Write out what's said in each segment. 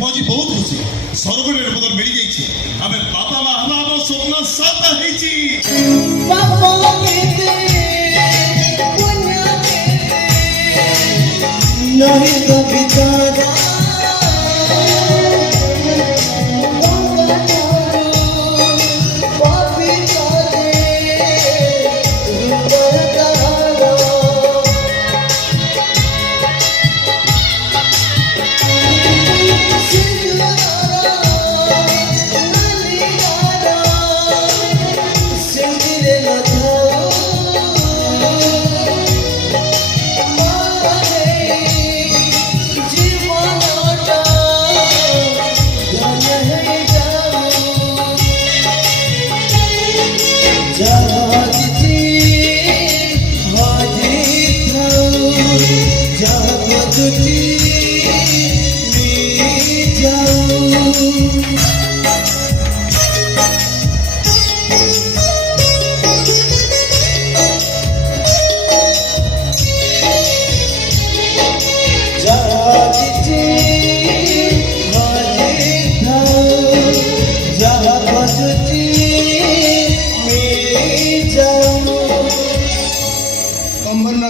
मुझे बहुत खुशी सरकारी पद मिल जाइए आम बापा माँ हवा हम स्वप्न सत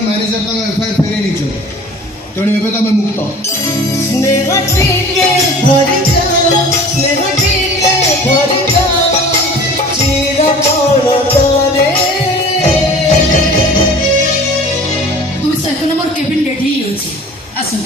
मैनेजर तक एफआईआर फेरे नहीं चल तेणु एवं तुम मुक्त तुम सेक नंबर केबिन रेडी आसन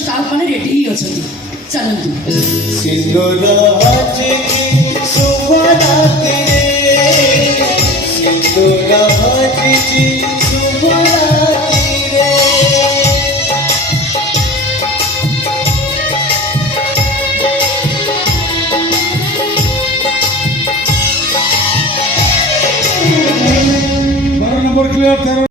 स्टाफ मैंने रेडी ही अच्छा चलतु नंबर क्लियर